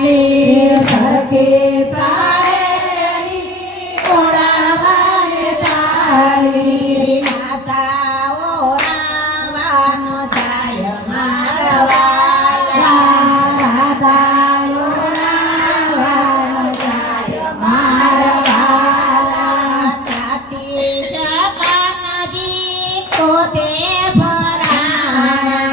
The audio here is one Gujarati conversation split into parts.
સરખે સાહેલી ઓળાવાને સારી માતાઓ રાવાનો થાય મારવાલા રાધા ઓળાવાનો જાય મારવાલા તાતી જગનજી પોતે ભરાણા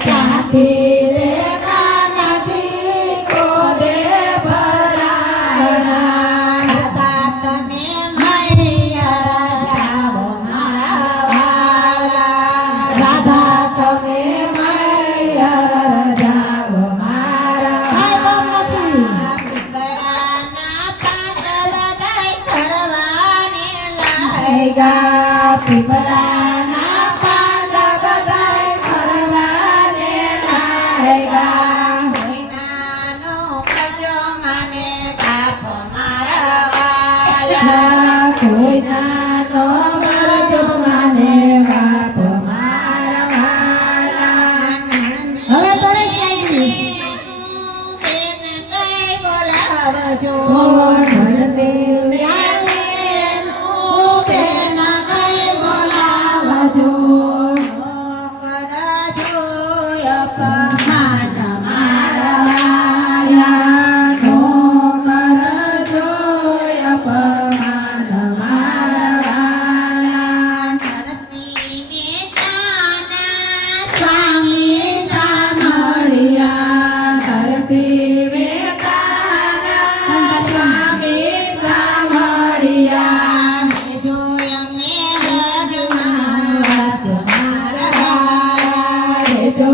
ત્યાંથી રે કાનાજી કોદે ભરાણા દાદા તમે મૈયા જાઓ મારા વાલા રાધા તમે મૈયર જાઓ મારા નથી પીપળાના પાંદડા દાય કરવાને લાય ગા પીપળાના પાંદ બધાય કરવાને લાગ્યા કોઈનાનો કરજો મને બાપ મારા વાલા કોઈ નાનો મારજો મને બાપ મારા વાલા હવે તરસ લાગી બેન કઈ બોલાવજો ધરતી તેના કઈ બોલાવજો કરજો અપમાન મારા વાલા નો કરજો અપમાન મારા વાલા ધરતી મેતાના સ્વામી સામળિયા ધરતી વેતાના સ્વામી સામળિયા જો અમને રજમાં વાત મારા વાલા જો